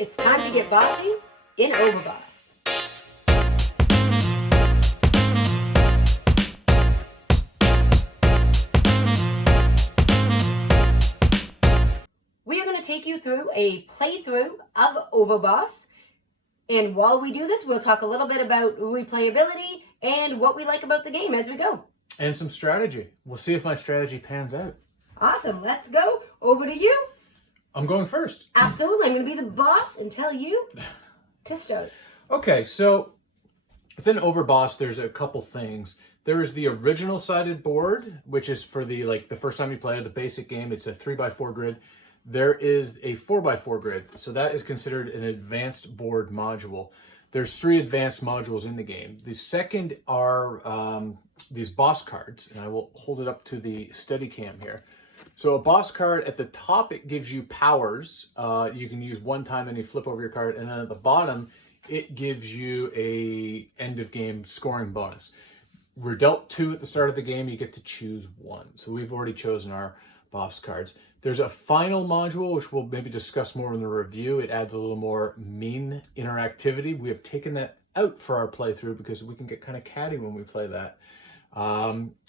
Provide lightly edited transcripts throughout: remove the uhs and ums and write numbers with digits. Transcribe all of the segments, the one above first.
It's time to get bossy in OverBoss. We are going to take you through a playthrough of OverBoss. And while we do this, we'll talk a little bit about replayability and what we like about the game as we go. And some strategy. We'll see if my strategy pans out. Awesome. Let's go. Over to you. I'm going first. Absolutely. I'm going to be the boss and tell you to start. Okay, so within OverBoss, there's a couple things. There is the original sided board, which is for the first time you play the basic game. It's a 3x4 grid. There is a 4x4 grid, so that is considered an advanced board module. There's 3 advanced modules in the game. The second are these boss cards, and I will hold it up to the Steadicam here. So a boss card, at the top, it gives you powers. You can use one time and you flip over your card, and then at the bottom, it gives you a end of game scoring bonus. We're dealt 2 at the start of the game. You get to choose 1. So we've already chosen our boss cards. There's a final module, which we'll maybe discuss more in the review. It adds a little more mean interactivity. We have taken that out for our playthrough because we can get kind of catty when we play that.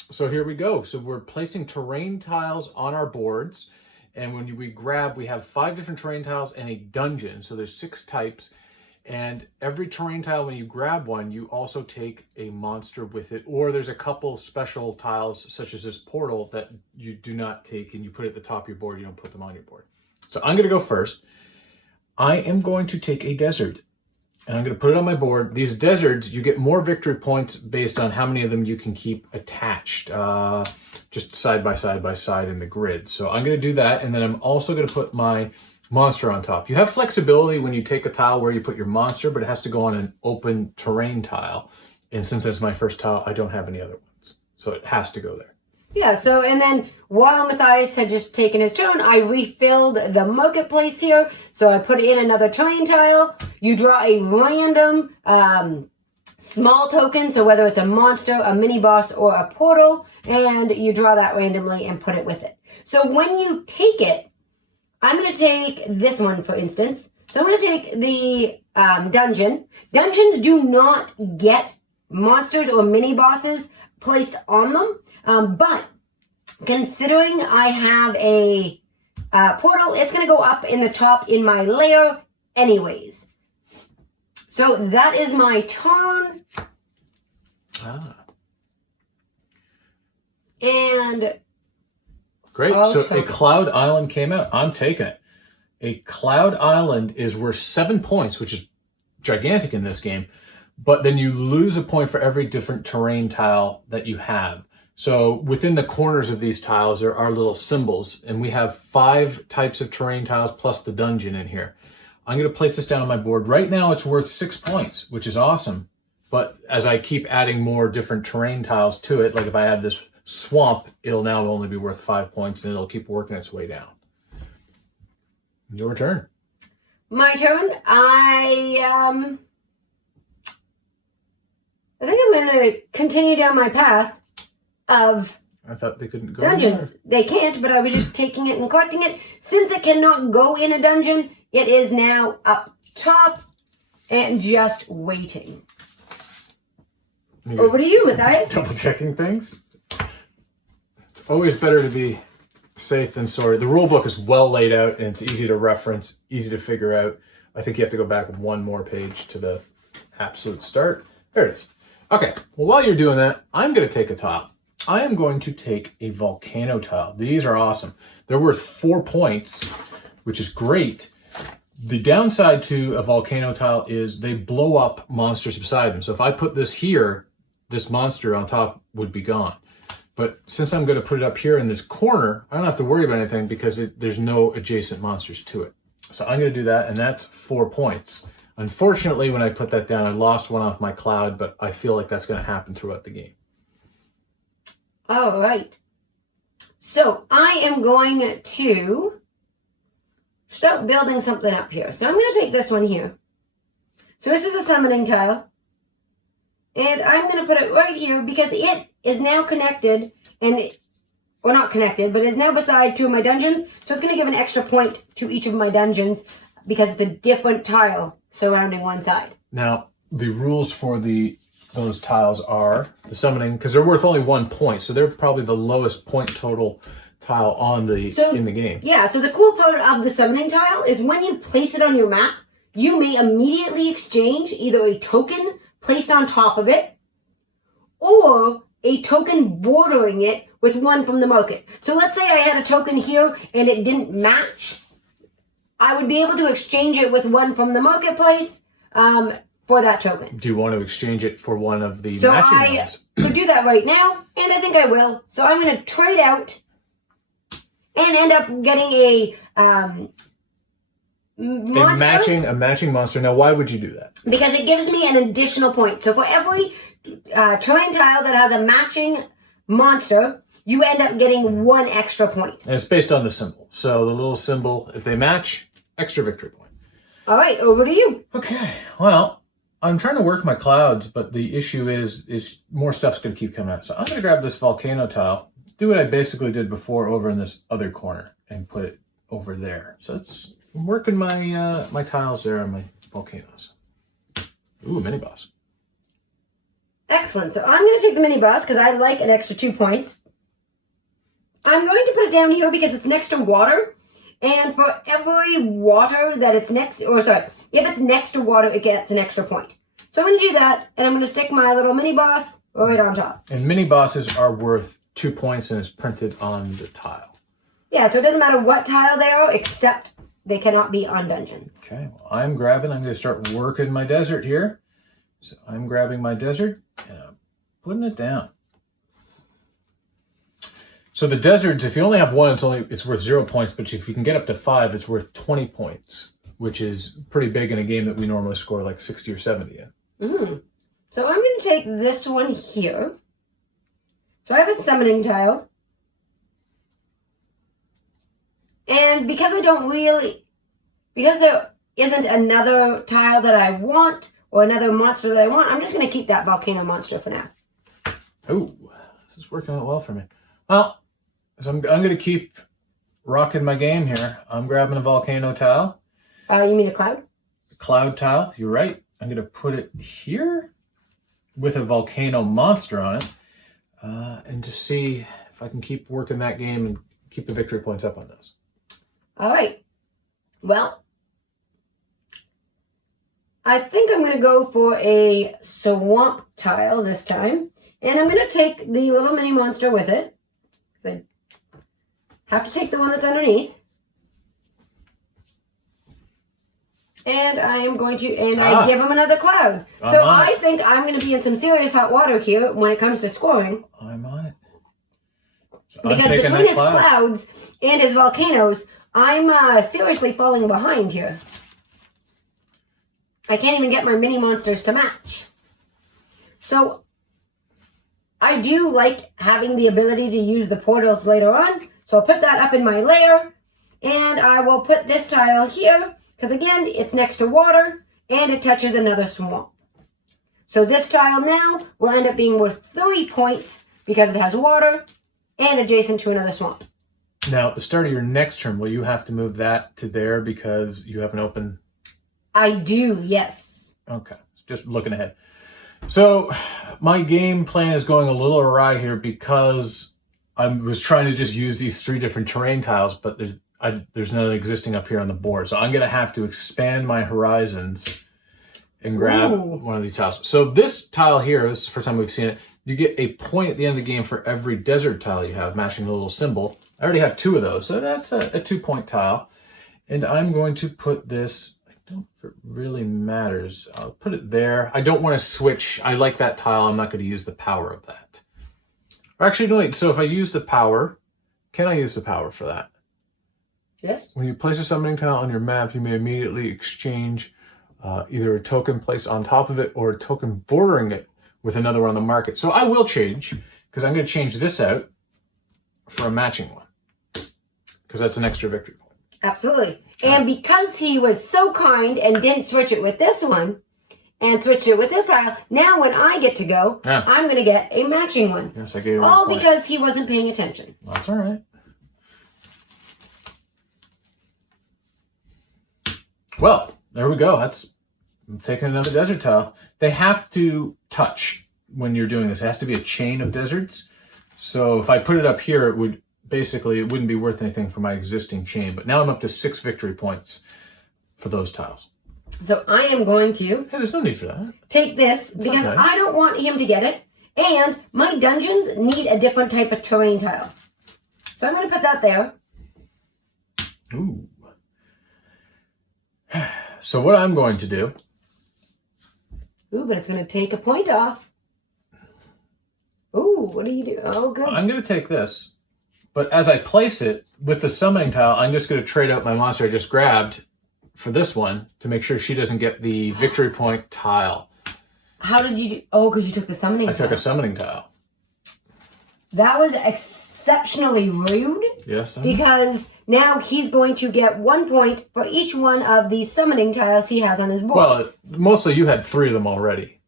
So here we go. So we're placing terrain tiles on our boards. And when we grab, we have 5 different terrain tiles and a dungeon. So there's 6 types. And every terrain tile, when you grab one, you also take a monster with it. Or there's a couple special tiles, such as this portal, that you do not take and you put it at the top of your board. You don't put them on your board. So I'm going to go first. I am going to take a desert. And I'm going to put it on my board. These deserts, you get more victory points based on how many of them you can keep attached, just side by side in the grid. So I'm going to do that. And then I'm also going to put my monster on top. You have flexibility when you take a tile where you put your monster, but it has to go on an open terrain tile. And since that's my first tile, I don't have any other ones. So it has to go there. Yeah, so, and then while Matthias had just taken his turn, I refilled the marketplace here. So I put in another terrain tile. You draw a random small token, so whether it's a monster, a mini boss, or a portal, and you draw that randomly and put it with it. So when you take it, I'm going to take this one, for instance. So I'm going to take the dungeon. Dungeons do not get monsters or mini bosses placed on them. But considering I have a portal, it's going to go up in the top in my layer anyways. So that is my turn. And great. So a cloud island came out. I'm taking it. A cloud island is worth 7 points, which is gigantic in this game. But then you lose a point for every different terrain tile that you have. So within the corners of these tiles, there are little symbols. And we have 5 types of terrain tiles plus the dungeon in here. I'm going to place this down on my board. Right now, it's worth 6 points, which is awesome. But as I keep adding more different terrain tiles to it, like if I add this swamp, it'll now only be worth 5 points, and it'll keep working its way down. Your turn. My turn. I think I'm going to continue down my path of I thought they couldn't go dungeons. there. They can't, but I was just taking it and collecting it. Since it cannot go in a dungeon, it is now up top and just waiting. Over to you, Matthias. Double checking things. It's always better to be safe than sorry. The rule book is well laid out and it's easy to reference, easy to figure out. I think you have to go back 1 more page to the absolute start. There it is. Okay, well, while you're doing that, I'm going to take a tile. I am going to take a volcano tile. These are awesome. They're worth 4 points, which is great. The downside to a volcano tile is they blow up monsters beside them. So if I put this here, this monster on top would be gone. But since I'm going to put it up here in this corner, I don't have to worry about anything because there's no adjacent monsters to it. So I'm going to do that, and that's 4 points. Unfortunately, when I put that down, I lost one off my cloud, but I feel like that's going to happen throughout the game. All right. So I am going to start building something up here. So I'm going to take this one here. So this is a summoning tile. And I'm going to put it right here because it is now connected, or not connected, but is now beside 2 of my dungeons. So it's going to give an extra point to each of my dungeons because it's a different tile surrounding one side. Now, the rules for those tiles are the summoning, because they're worth only 1 point, so they're probably the lowest point total tile in the game. Yeah, so the cool part of the summoning tile is when you place it on your map, you may immediately exchange either a token placed on top of it or a token bordering it with one from the market. So let's say I had a token here and it didn't match. I would be able to exchange it with one from the marketplace for that token. Do you want to exchange it for one of the matching ones? So I could do that right now, and I think I will. So I'm going to trade out and end up getting a monster. A matching monster. Now, why would you do that? Because it gives me an additional point. So for every terrain tile that has a matching monster, you end up getting 1 extra point. And it's based on the symbol. So the little symbol, if they match, extra victory point. All right, over to you. Okay, well, I'm trying to work my clouds, but the issue is more stuff's going to keep coming out. So I'm going to grab this volcano tile, do what I basically did before over in this other corner, and put it over there. So I'm working my my tiles there on my volcanoes. Ooh, mini boss. Excellent. So I'm going to take the mini boss because I like an extra 2 points. I'm going to put it down here because it's next to water. And for every water that it's next, if it's next to water, it gets an extra point. So I'm going to do that, and I'm going to stick my little mini boss right on top. And mini bosses are worth 2 points, and it's printed on the tile. Yeah, so it doesn't matter what tile they are, except they cannot be on dungeons. Okay, well, I'm going to start working my desert here. So I'm grabbing my desert, and I'm putting it down. So the deserts, if you only have one, it's worth 0 points. But if you can get up to 5, it's worth 20 points, which is pretty big in a game that we normally score like 60 or 70 in. So I'm going to take this one here. So I have a summoning tile. And because there isn't another tile that I want or another monster that I want, I'm just going to keep that volcano monster for now. Oh, this is working out well for me. Well, so I'm going to keep rocking my game here. I'm grabbing a volcano tile. You mean a cloud? Cloud tile, you're right. I'm going to put it here with a volcano monster on it and just see if I can keep working that game and keep the victory points up on those. All right. Well, I think I'm going to go for a swamp tile this time. And I'm going to take the little mini monster with it. I have to take the one that's underneath. And I am going to, I give him another cloud. So I think I'm going to be in some serious hot water here when it comes to scoring. I'm on it. So because between his clouds and his volcanoes, I'm seriously falling behind here. I can't even get my mini monsters to match. So I do like having the ability to use the portals later on. So I'll put that up in my layer. And I will put this tile here. Because again, it's next to water. And it touches another swamp. So this tile now will end up being worth 3 points. Because it has water. And adjacent to another swamp. Now, at the start of your next turn, will you have to move that to there because you have an open... I do, yes. Okay. Just looking ahead. So, my game plan is going a little awry here because I was trying to just use these 3 different terrain tiles, but there's none existing up here on the board. So I'm going to have to expand my horizons and grab one of these tiles. So this tile here, this is the first time we've seen it, you get a point at the end of the game for every desert tile you have, matching the little symbol. I already have 2 of those, so that's a 2-point tile. And I'm going to put this... I don't know if it really matters. I'll put it there. I don't want to switch. I like that tile. I'm not going to use the power of that. Or actually, no, wait. So if I use the power, can I use the power for that? Yes. When you place a summoning tile on your map, you may immediately exchange either a token placed on top of it or a token bordering it with another one on the market. So I will change, because I'm going to change this out for a matching one, because that's an extra victory point. Absolutely. And because he was so kind and didn't switch it with this one and switched it with this tile, now when I get to go, I'm going to get a matching one. Yes, I gave you all because he wasn't paying attention. That's all right. Well, there we go. I'm taking another desert tile. They have to touch when you're doing this. It has to be a chain of deserts. So if I put it up here, it wouldn't be worth anything for my existing chain. But now I'm up to 6 victory points for those tiles. So I am going to... Hey, there's no need for that. Take this because okay. I don't want him to get it. And my dungeons need a different type of terrain tile. So I'm going to put that there. Ooh. So what I'm going to do... Ooh, but it's going to take a point off. Ooh, what do you do? Oh, good. I'm going to take this. But as I place it with the summoning tile, I'm just going to trade out my monster I just grabbed for this one to make sure she doesn't get the victory point tile. How did you do? Oh, because you took the summoning tile. I took a summoning tile. That was exceptionally rude. Yes. Because now he's going to get 1 point for each one of these summoning tiles he has on his board. Well, mostly you had 3 of them already.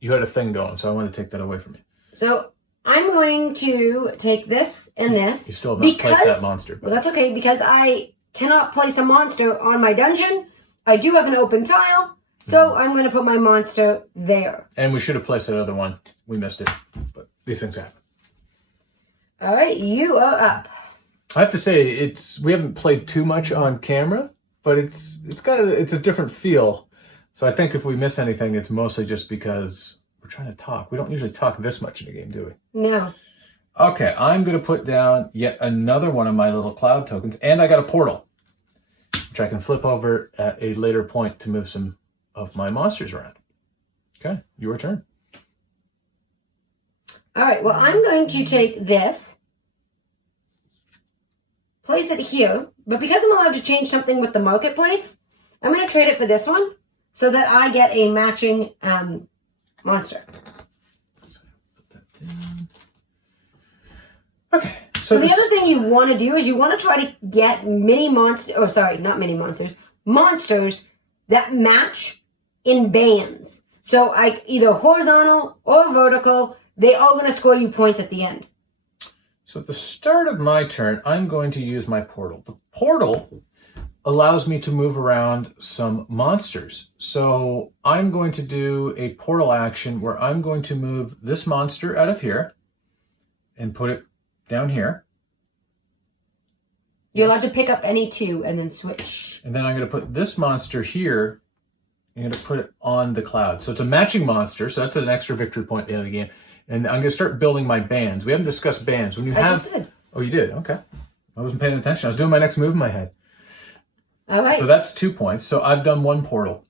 You had a thing going, so I wanted to take that away from you. So I'm going to take this and this. You still have not placed that monster. Well, that's okay, because I cannot place a monster on my dungeon. I do have an open tile, so I'm going to put my monster there. And we should have placed that other one. We missed it, but these things happen. All right, you are up. I have to say, we haven't played too much on camera, but it's a different feel. So I think if we miss anything, it's mostly just because we're trying to talk. We don't usually talk this much in a game, do we? No. Okay, I'm going to put down yet another one of my little cloud tokens, and I got a portal, which I can flip over at a later point to move some of my monsters around. Okay, your turn. All right, well, I'm going to take this, place it here, but because I'm allowed to change something with the marketplace, I'm going to trade it for this one so that I get a matching monster. Put that down. Okay. So the other thing you want to do is you want to try to get monsters that match in bands. So either horizontal or vertical, they are going to score you points at the end. So at the start of my turn, I'm going to use my portal. The portal allows me to move around some monsters. So I'm going to do a portal action where I'm going to move this monster out of here and put it down here. You're allowed to pick up any 2 and then switch. And then I'm going to put this monster here. I'm going to put it on the cloud. So it's a matching monster. So that's an extra victory point at the end of the game. And I'm going to start building my bands. We haven't discussed bands. When you have... just did. Oh, you did? Okay. I wasn't paying attention. I was doing my next move in my head. All right. So that's 2 points. So I've done 1 portal.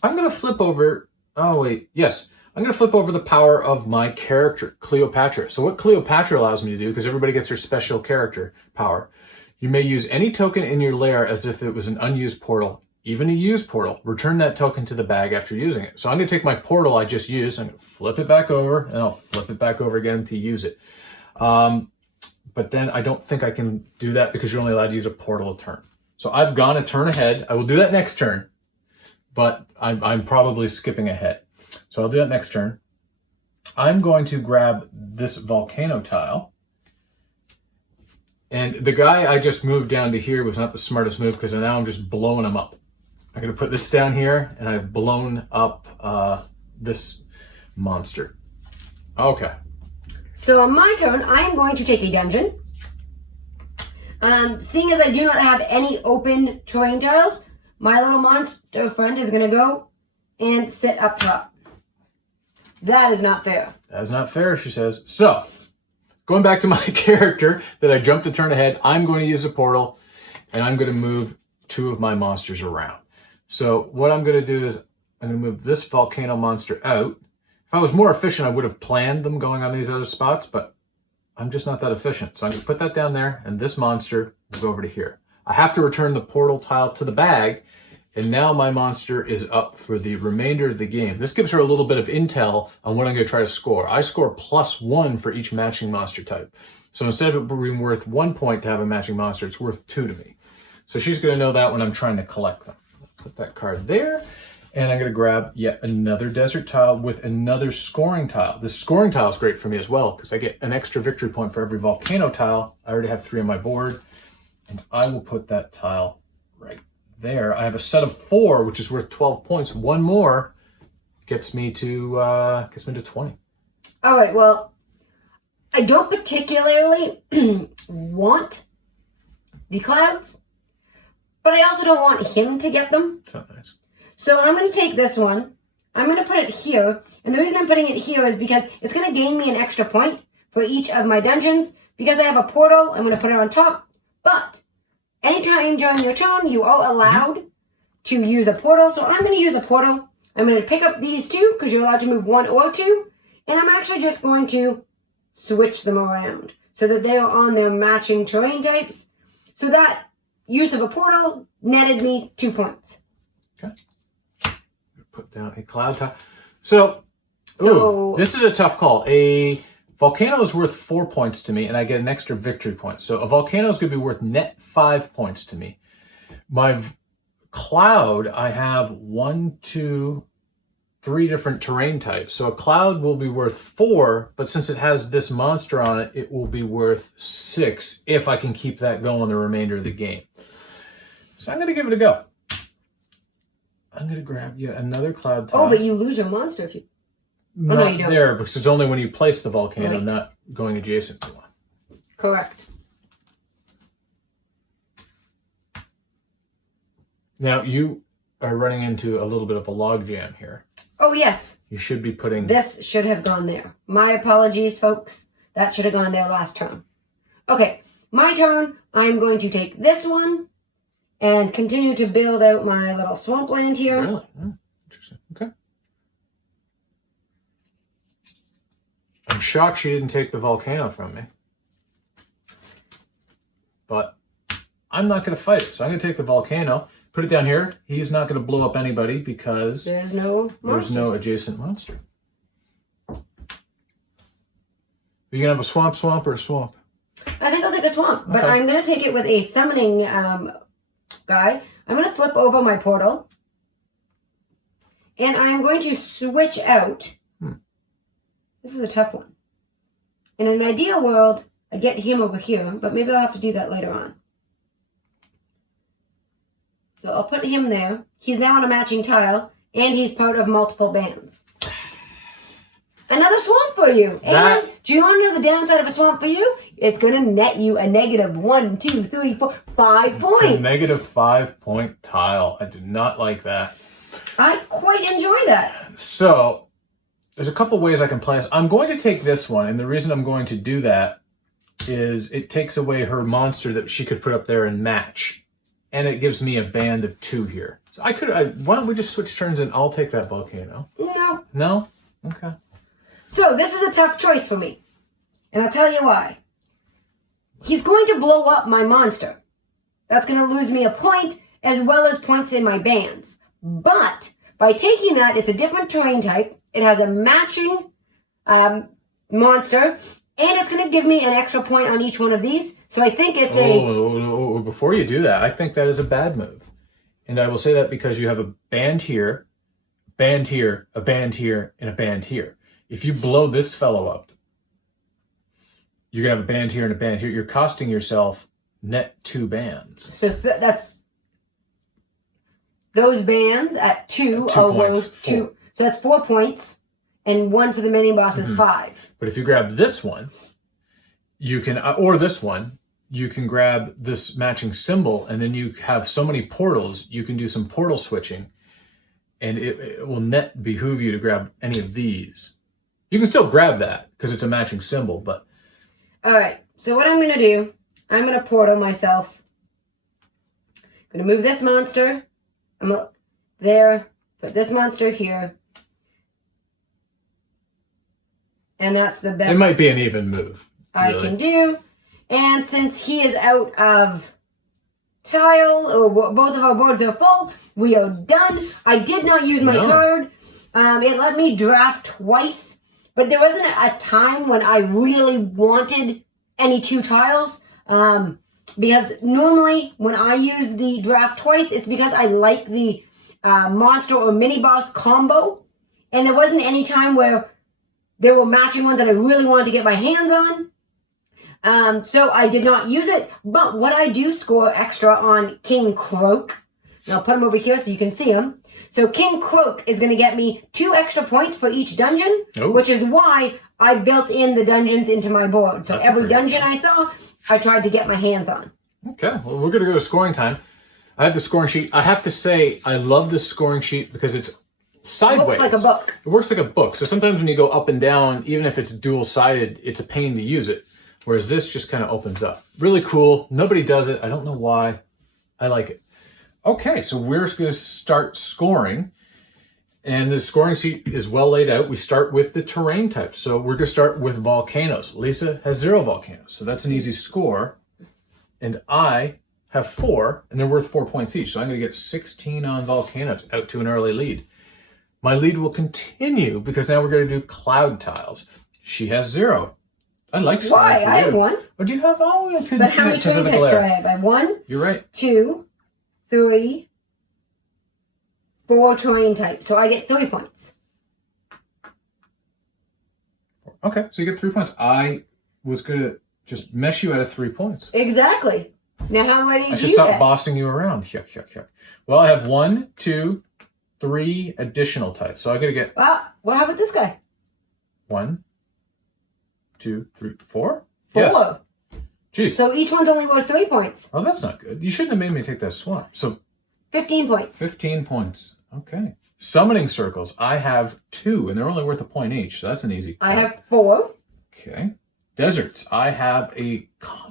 I'm going to flip over... Oh, wait. Yes. I'm going to flip over the power of my character, Cleopatra. So what Cleopatra allows me to do, because everybody gets their special character power, you may use any token in your lair as if it was an unused portal, even a used portal. Return that token to the bag after using it. So I'm going to take my portal I just used, I'm going to flip it back over, and I'll flip it back over again to use it. But then I don't think I can do that because you're only allowed to use a portal a turn. So I've gone a turn ahead. I will do that next turn, but I'm probably skipping ahead. So I'll do that next turn. I'm going to grab this volcano tile. And the guy I just moved down to here was not the smartest move because now I'm just blowing him up. I'm going to put this down here, and I've blown up this monster. Okay. So on my turn, I am going to take a dungeon. Seeing as I do not have any open terrain tiles, my little monster friend is going to go and sit up top. That is not fair. That is not fair, she says. So, going back to my character that I jumped a turn ahead, I'm going to use a portal, and I'm going to move 2 of my monsters around. So what I'm going to do is I'm going to move this volcano monster out. If I was more efficient, I would have planned them going on these other spots, but I'm just not that efficient. So I'm going to put that down there, and this monster will go over to here. I have to return the portal tile to the bag, and now my monster is up for the remainder of the game. This gives her a little bit of intel on what I'm going to try to score. I score +1 for each matching monster type. So instead of it being worth 1 point to have a matching monster, it's worth 2 to me. So she's going to know that when I'm trying to collect them. Put that card there. And I'm going to grab yet another desert tile with another scoring tile. This scoring tile is great for me as well because I get an extra victory point for every volcano tile. I already have 3 on my board. And I will put that tile right there. I have a set of 4, which is worth 12 points. One more gets me to 20. All right, well, I don't particularly want the clouds, but I also don't want him to get them. That's not nice. So I'm going to take this one. I'm going to put it here. And the reason I'm putting it here is because it's going to gain me an extra point for each of my dungeons. Because I have a portal, I'm going to put it on top. But anytime during your turn, you are allowed to use a portal. So I'm going to use a portal. I'm going to pick up these 2 because you're allowed to move 1 or 2. And I'm actually just going to switch them around so that they are on their matching terrain types. So that use of a portal netted me 2 points. Okay. Put down a cloud tile. So this is a tough call. A volcano is worth 4 points to me, and I get an extra victory point. So a volcano is going to be worth net 5 points to me. My cloud, I have 1, 2, 3 different terrain types. So a cloud will be worth 4, but since it has this monster on it, it will be worth 6 if I can keep that going the remainder of the game. So I'm going to give it a go. I'm going to grab yet another cloud tile. Oh, but you lose your monster if you... Not no, you don't. there, because it's only when you place the volcano, Right. not going adjacent to one. Correct. Now, you are running into a little bit of a logjam here. Oh, yes. You should be putting... This should have gone there. My apologies, folks. That should have gone there last turn. Okay, my turn. I'm going to take this one and continue to build out my little swampland here. Really? Oh, interesting. Okay. I'm shocked she didn't take the volcano from me. But I'm not going to fight it. So I'm going to take the volcano, put it down here. He's not going to blow up anybody because there's no adjacent monster. Are you going to have a swamp or a swamp? I think I'll take a swamp, but Okay. I'm going to take it with a summoning guy. I'm going to flip over my portal. And I'm going to switch out. This is a tough one. In an ideal world, I'd get him over here, but maybe I'll have to do that later on. So I'll put him there. He's now on a matching tile, and he's part of multiple bands. Another swamp for you. And do you want to know the downside of a swamp for you? It's going to net you a negative 1, 2, 3, 4, 5 points. A negative 5-point tile. I do not like that. I quite enjoy that. So, there's a couple ways I can play this. I'm going to take this one, and the reason I'm going to do that is it takes away her monster that she could put up there and match. And it gives me a band of 2 here. So why don't we just switch turns and I'll take that volcano? No. No? Okay. So this is a tough choice for me. And I'll tell you why. He's going to blow up my monster. That's going to lose me a point as well as points in my bands. But by taking that, it's a different terrain type. It has a matching monster. And it's going to give me an extra point on each one of these. So I think it's before you do that, I think that is a bad move. And I will say that because you have a band here, a band here, a band here, and a band here. If you blow this fellow up, you're going to have a band here and a band here. You're costing yourself net 2 bands. So that's those bands at 2 are worth 2. So that's 4 points. And 1 for the mini boss is 5. But if you grab this one, you can, or this one, you can grab this matching symbol, and then you have so many portals, you can do some portal switching, and it will net behoove you to grab any of these. You can still grab that, because it's a matching symbol, but... Alright, so what I'm going to do, I'm going to portal myself. I'm going to move this monster. There, put this monster here. And that's the best... It might be an even move. I can do. And since he is out of tile, or both of our boards are full, we are done. I did not use my card. It let me draft twice, but there wasn't a time when I really wanted any 2 tiles. Because normally when I use the draft twice, it's because I like the monster or mini boss combo. And there wasn't any time where there were matching ones that I really wanted to get my hands on. So I did not use it. But what I do score extra on King Croak And I'll put them over here so you can see them. So King Croak is going to get me 2 extra points for each dungeon, which is why I built in the dungeons into my board. So every dungeon I saw, I tried to get my hands on. Okay, well, we're going to go to scoring time. I have the scoring sheet. I have to say, I love this scoring sheet because it's sideways. It looks like a book. It works like a book. So sometimes when you go up and down, even if it's dual-sided, it's a pain to use it. Whereas this just kind of opens up. Really cool. Nobody does it. I don't know why. I like it. Okay, so we're going to start scoring. And the scoring sheet is well laid out. We start with the terrain type. So we're going to start with volcanoes. Lisa has 0 volcanoes. So that's an easy score. And I have 4, and they're worth 4 points each. So I'm going to get 16 on volcanoes, out to an early lead. My lead will continue because now we're going to do cloud tiles. She has 0. I like scoring. Why? I have 1. What do you have? Oh, I couldn't but see how it many because of terrain the types do I glare. have? I have 1, You're right. 2, 3, 4 terrain types. So I get 3 points. Okay, so you get 3 points. I was going to just mess you out of 3 points. Exactly. Now how many do you get? I should stop bossing you around. Yuck, yuck, yuck. Well, I have 1, 2, 3 additional types. So I'm going to get... Well, how about this guy? 1, 2, 3, 4? 4. Yes. Jeez. So each one's only worth 3 points. Oh, that's not good. You shouldn't have made me take that swamp. So 15 points. 15 points. Okay. Summoning circles. I have 2, and they're only worth a point each. So that's an easy I have 4. Okay. Deserts. I have a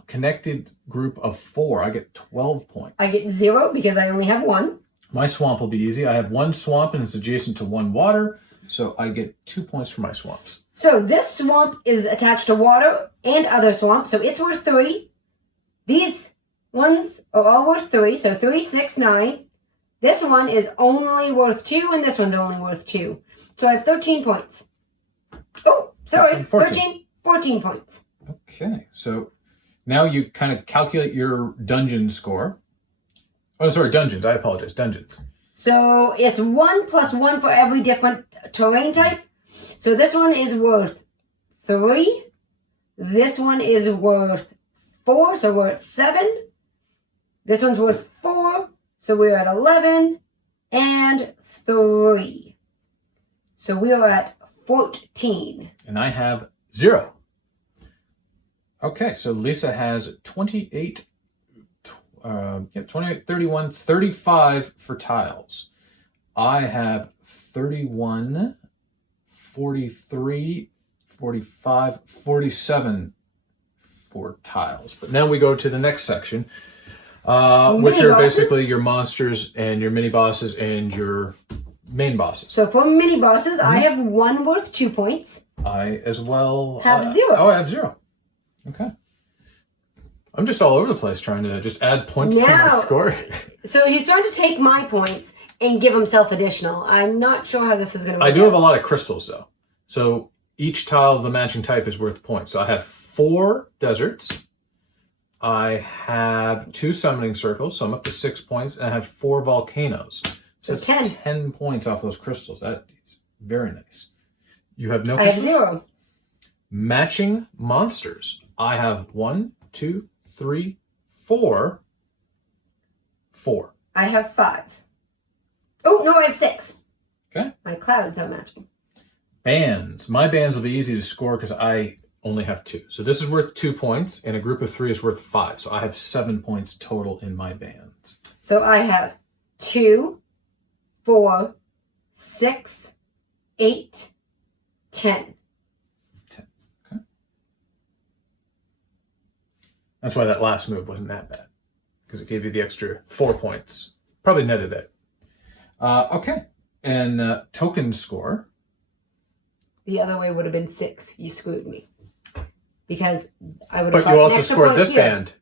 connected group of 4. I get 12 points. I get 0 because I only have 1. My swamp will be easy. I have 1 swamp and it's adjacent to 1 water. So I get 2 points for my swamps. So this swamp is attached to water and other swamps. So it's worth 3. These ones are all worth 3. So 3, 6, 9. This one is only worth 2 and this one's only worth 2. So I have 13 points. Oh, sorry. 14 points. Okay. So now you kind of calculate your dungeon score. Oh, sorry, dungeons. I apologize. Dungeons. So it's 1 plus 1 for every different terrain type. So this one is worth 3. This one is worth 4, so we're at 7. This one's worth 4, so we're at 11. And 3. So we are at 14. And I have 0. Okay, so Lisa has 28, 28, 31, 35 for tiles. I have 31, 43, 45, 47 for tiles. But now we go to the next section, which are basically your monsters and your mini bosses and your main bosses. So for mini bosses, I have 1 worth 2 points. I as well have 0. Oh, I have 0. Okay. I'm just all over the place trying to just add points to my score. So he's trying to take my points and give himself additional. I'm not sure how this is going to work. I do have a lot of crystals, though. So each tile of the matching type is worth points. So I have 4 deserts. I have 2 summoning circles, so I'm up to 6 points. And I have 4 volcanoes. So that's 10 points off those crystals. That is very nice. You have no crystals? I have 0. Matching monsters. I have 1, 2, 3, 4. 4. I have 5. Oh, no, I have 6. Okay. My clouds are matching. Bands. My bands will be easy to score because I only have 2. So this is worth 2 points, and a group of 3 is worth 5. So I have 7 points total in my bands. So I have 2, 4, 6, 8, 10. 10. Okay. That's why that last move wasn't that bad, because it gave you the extra 4 points. Probably netted it. Okay. And token score. The other way would have been 6. You screwed me. Because I would But have you also an extra scored point this here. band.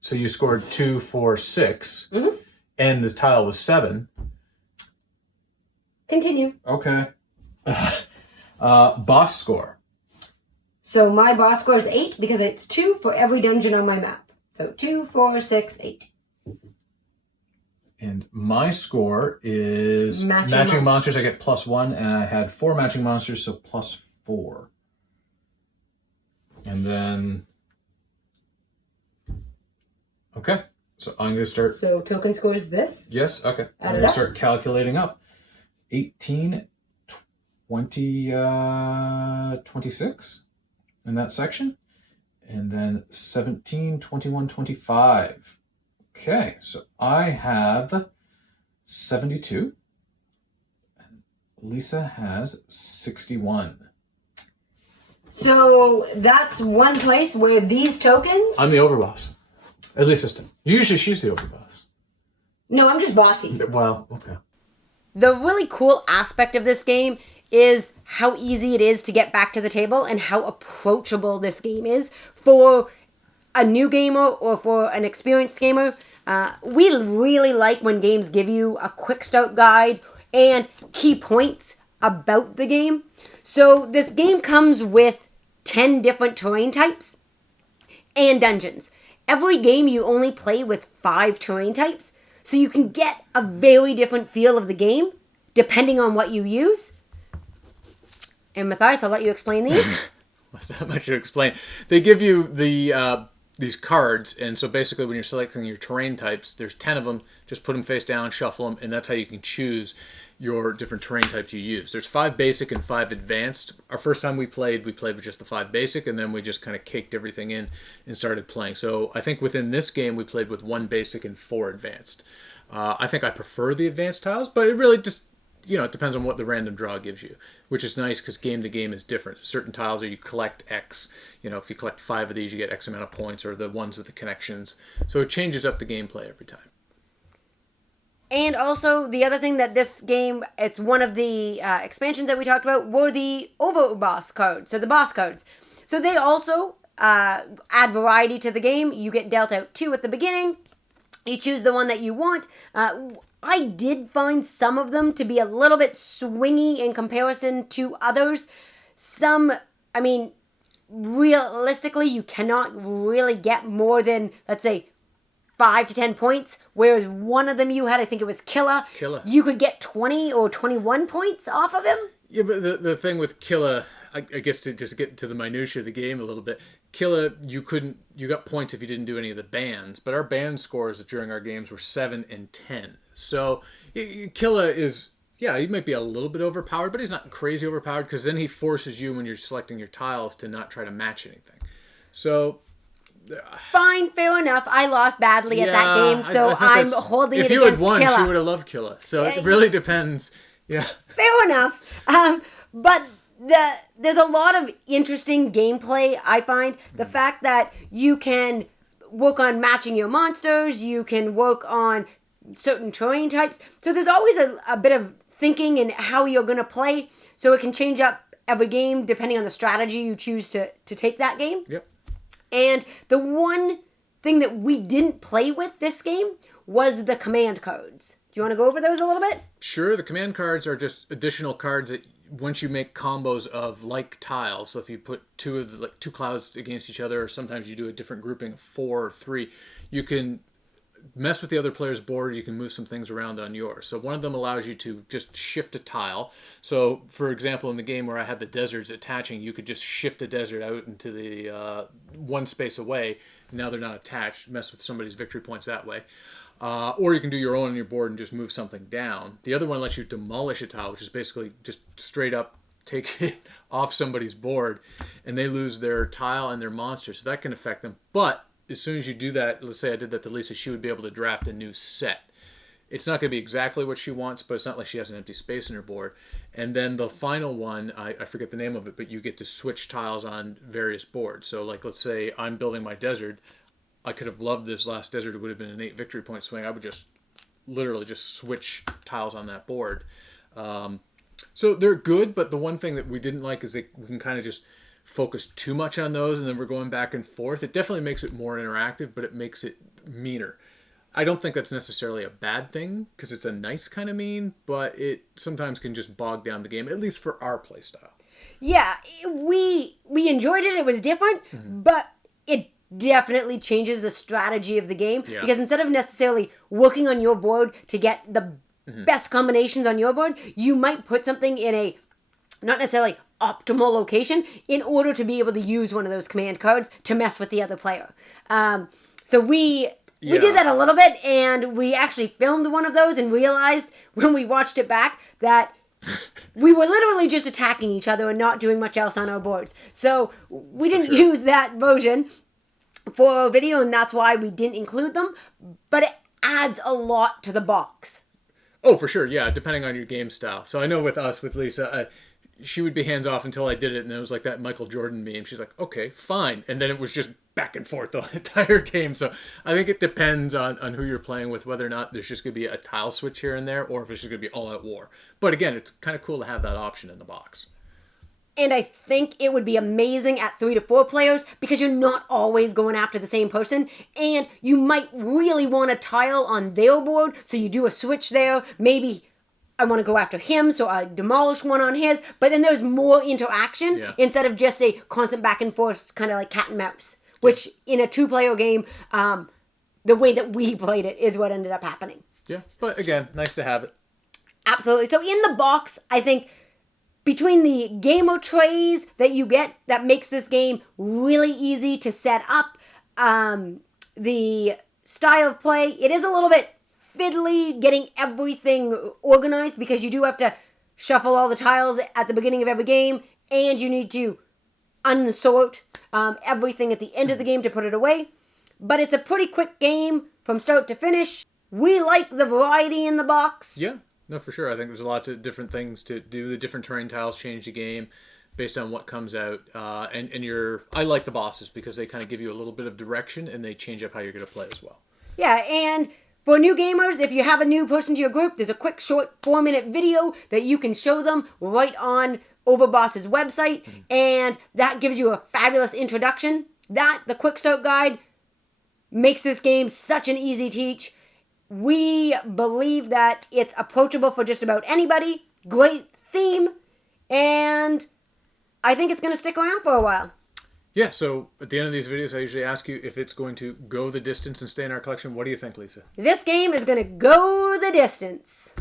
So you scored 2, 4, 6. Mm-hmm. And the tile was 7. Continue. Okay. Boss score. So my boss score is 8 because it's 2 for every dungeon on my map. So 2, 4, 6, 8. And my score is matching monsters. I get +1, and I had 4 matching monsters, so +4. And then, okay. So I'm going to start. So token score is this. Yes, okay. Add I'm it going to up. start calculating up. 18, 20, 26 in that section. And then 17, 21, 25. Okay, so I have 72. Lisa has 61. So that's one place where these tokens... I'm the overboss. At least system. Usually she's the overboss. No, I'm just bossy. Well, okay. The really cool aspect of this game is how easy it is to get back to the table and how approachable this game is for a new gamer or for an experienced gamer. We really like when games give you a quick start guide and key points about the game. So this game comes with 10 different terrain types and dungeons. Every game you only play with 5 terrain types, so you can get a very different feel of the game depending on what you use. And Matthias, I'll let you explain these. That's not much to explain. They give you these cards, and so basically when you're selecting your terrain types, there's 10 of them. Just put them face down, shuffle them, and that's how you can choose your different terrain types you use. There's 5 basic and 5 advanced. Our first time we played with just the 5 basic, and then we just kind of caked everything in and started playing. So I think within this game we played with 1 basic and 4 advanced. I think I prefer the advanced tiles, but it really just, it depends on what the random draw gives you, which is nice because game to game is different. Certain tiles are you collect X. If you collect 5 of these, you get X amount of points, or the ones with the connections. So it changes up the gameplay every time. And also, the other thing that this game, it's one of the expansions that we talked about, were the OverBoss cards, so the boss cards. So they also add variety to the game. You get dealt out 2 at the beginning. You choose the one that you want. I did find some of them to be a little bit swingy in comparison to others. Realistically, you cannot really get more than, let's say, 5 to 10 points, whereas one of them you had, I think it was Killa. You could get 20 or 21 points off of him. Yeah, but the thing with Killa, I guess to just get to the minutiae of the game a little bit, Killa, you got points if you didn't do any of the bans, but our ban scores during our games were 7 and 10. So Killa is, he might be a little bit overpowered, but he's not crazy overpowered, because then he forces you, when you're selecting your tiles, to not try to match anything. So... Fine, fair enough. I lost badly at that game, so I'm holding it against Killa. If you had won, she would have loved Killa. So it really depends. Yeah. Fair enough. But there's a lot of interesting gameplay, I find. The fact that you can work on matching your monsters, you can work on certain terrain types. So there's always a bit of thinking in how you're going to play. So it can change up every game depending on the strategy you choose to take that game. Yep. And the one thing that we didn't play with this game was the command cards. Do you want to go over those a little bit? Sure. The command cards are just additional cards that once you make combos of like tiles, so if you put 2 clouds against each other, or sometimes you do a different grouping of 4 or 3, you can mess with the other player's board. You can move some things around on yours. So one of them allows you to just shift a tile. So for example, in the game where I had the deserts attaching, you could just shift the desert out into the one space away. Now they're not attached. Mess with somebody's victory points that way. Or you can do your own on your board and just move something down. The other one lets you demolish a tile, which is basically just straight up take it off somebody's board, and they lose their tile and their monster. So that can affect them. But as soon as you do that, let's say I did that to Lisa, she would be able to draft a new set. It's not going to be exactly what she wants, but it's not like she has an empty space in her board. And then the final one, I forget the name of it, but you get to switch tiles on various boards. So like, let's say I'm building my desert. I could have loved this last desert. It would have been an 8 victory point swing. I would just literally just switch tiles on that board. So they're good, but the one thing that we didn't like is we can kind of just focus too much on those, and then we're going back and forth. It definitely makes it more interactive, but it makes it meaner. I don't think that's necessarily a bad thing, because it's a nice kind of mean, but it sometimes can just bog down the game, at least for our play style. Yeah, we enjoyed it. It was different, but it definitely changes the strategy of the game, because instead of necessarily working on your board to get the best combinations on your board, you might put something in a not necessarily optimal location in order to be able to use one of those command cards to mess with the other player. So we We did that a little bit, and we actually filmed one of those and realized when we watched it back that we were literally just attacking each other and not doing much else on our boards. So we didn't use that version for our video, and that's why we didn't include them. But it adds a lot to the box. Oh, for sure, yeah, depending on your game style. So I know with Lisa, she would be hands off until I did it, and then it was like that Michael Jordan meme. She's like, okay, fine. And then it was just back and forth the entire game. So I think it depends on who you're playing with, whether or not there's just going to be a tile switch here and there, or if it's just going to be all out war. But again, it's kind of cool to have that option in the box. And I think it would be amazing at 3 to 4 players because you're not always going after the same person. And you might really want a tile on their board, so you do a switch there. Maybe I want to go after him, so I demolish one on his. But then there's more interaction instead of just a constant back and forth, kind of like cat and mouse. Which, in a 2-player game, the way that we played it is what ended up happening. Yeah, but again, nice to have it. Absolutely. So in the box, I think between the gamer trays that you get that makes this game really easy to set up, the style of play, it is a little bit fiddly getting everything organized because you do have to shuffle all the tiles at the beginning of every game, and you need to unsort everything at the end of the game to put it away. But it's a pretty quick game from start to finish. We like the variety in the box. Yeah, no, for sure. I think there's lots of different things to do. The different terrain tiles change the game based on what comes out. I like the bosses because they kind of give you a little bit of direction and they change up how you're going to play as well. Yeah, and for new gamers, if you have a new person to your group, there's a quick short 4-minute video that you can show them right on OverBoss's website, and that gives you a fabulous introduction. The quick start guide makes this game such an easy teach. We believe that it's approachable for just about anybody. Great theme, and I think it's going to stick around for a while. Yeah, so at the end of these videos, I usually ask you if it's going to go the distance and stay in our collection. What do you think, Lisa? This game is going to go the distance.